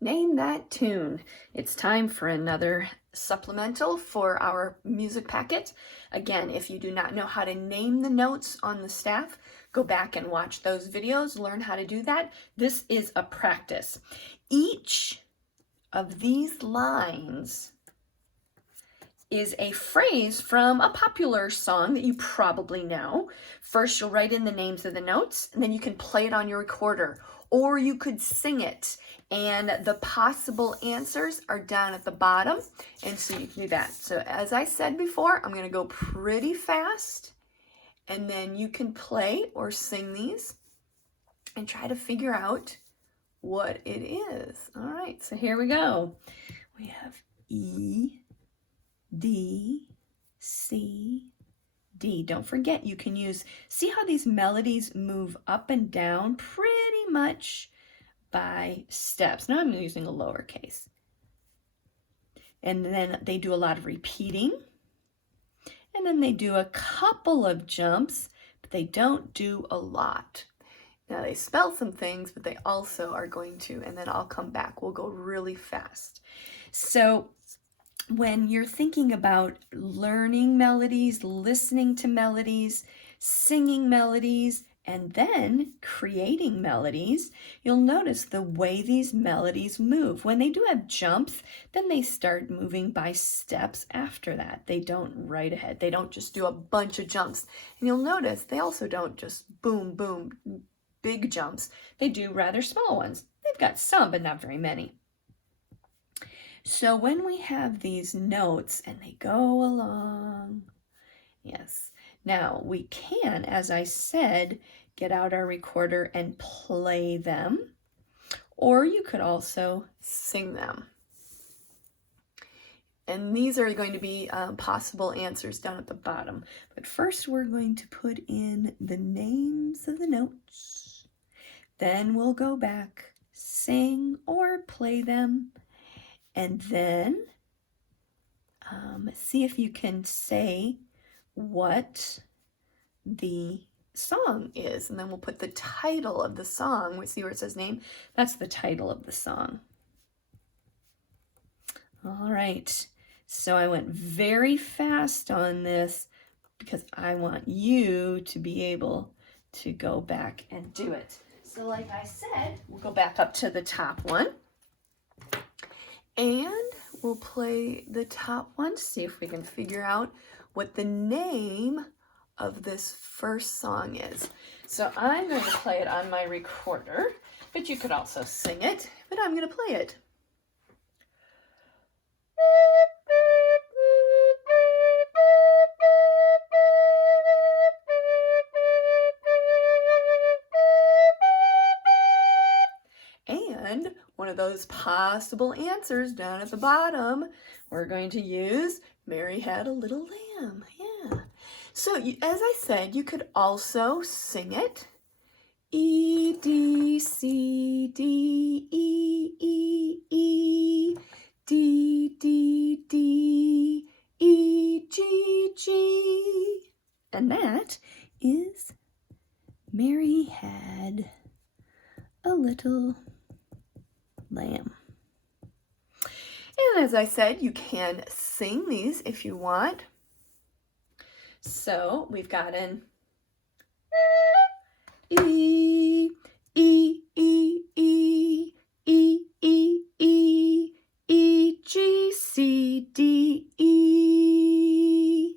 Name that tune. It's time for another supplemental for our music packet. Again, if you do not know how to name the notes on the staff, go back and watch those videos, learn how to do that. This is a practice. Each of these lines is a phrase from a popular song that you probably know. First, you'll write in the names of the notes, and then you can play it on your recorder, or you could sing it. And the possible answers are down at the bottom, and so you can do that. So as I said before, I'm gonna go pretty fast, and then you can play or sing these and try to figure out what it is. All right, so here we go. We have E, D, C, D. Don't forget, you can use, see how these melodies move up and down pretty much by steps. Now I'm using a lowercase. And then they do a lot of repeating. And then they do a couple of jumps, but they don't do a lot. Now they spell some things, but they also are going to, and then I'll come back. We'll go really fast. So when you're thinking about learning melodies, listening to melodies, singing melodies, and then creating melodies, you'll notice the way these melodies move. When they do have jumps, then they start moving by steps after that. They don't right ahead. They don't just do a bunch of jumps. And you'll notice they also don't just boom, boom, big jumps. They do rather small ones. They've got some, but not very many. So when we have these notes and they go along, yes. Now we can, as I said, get out our recorder and play them, or you could also sing them. And these are going to be possible answers down at the bottom. But first we're going to put in the names of the notes. Then we'll go back, sing or play them, and then see if you can say what the song is. And then we'll put the title of the song. We see where it says name. That's the title of the song. All right. So I went very fast on this because I want you to be able to go back and do it. So like I said, we'll go back up to the top one. And we'll play the top one, see if we can figure out what the name of this first song is. So I'm going to play it on my recorder, but you could also sing it, but I'm going to play it. And one of those possible answers down at the bottom, we're going to use Mary Had a Little Lamb. Yeah. So as I said, you could also sing it. E, D, C, D, E, E, E, D, D, D, E, G, G. And that is Mary Had a Little Lamb. And as I said, you can sing these if you want. So we've got an E, E, E, E, E, E, E, E, G, C, D, E.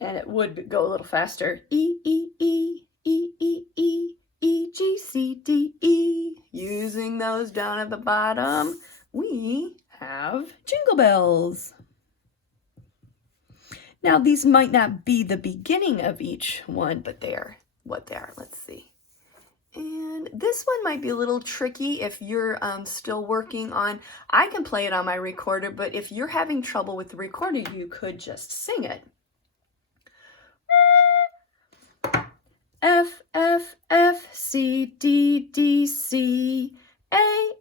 And it would go a little faster. E, E, E, E, E, E, E, G, C, D, E. Using those down at the bottom, we have Jingle Bells. Now, these might not be the beginning of each one, but they're what they are. Let's see. And this one might be a little tricky if you're still working on, I can play it on my recorder, but if you're having trouble with the recorder, you could just sing it. F, F, F, C, D, D, C, A,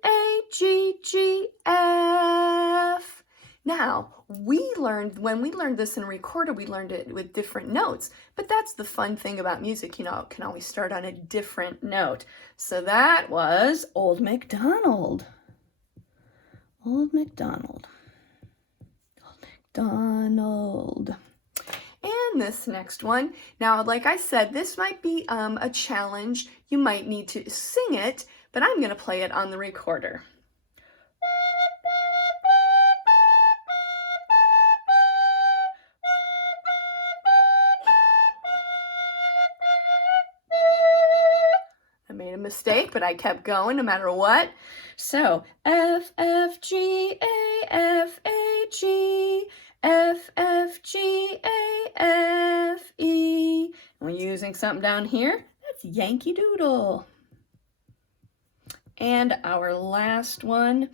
G, G, F. Now, we when we learned this in a recorder, we learned it with different notes. But that's the fun thing about music, you know, it can always start on a different note. So that was Old MacDonald. Old MacDonald. Old MacDonald. And this next one, now like I said, this might be a challenge. You might need to sing it, but I'm going to play it on the recorder. I made a mistake, but I kept going no matter what. So F, F, G, A, F, A, G, F, F, G, A, F, E. And we're using something down here. That's Yankee Doodle. And our last one,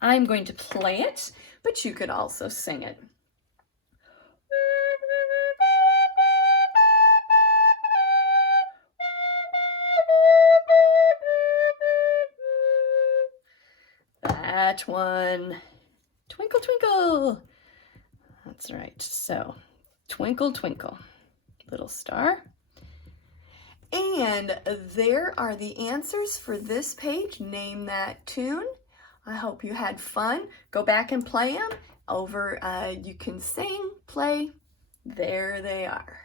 I'm going to play it, but you could also sing it. That one. Twinkle, twinkle. That's right. So, twinkle, twinkle, little star. And there are the answers for this page. Name that tune. I hope you had fun. Go back and play them. You can sing, play. There they are.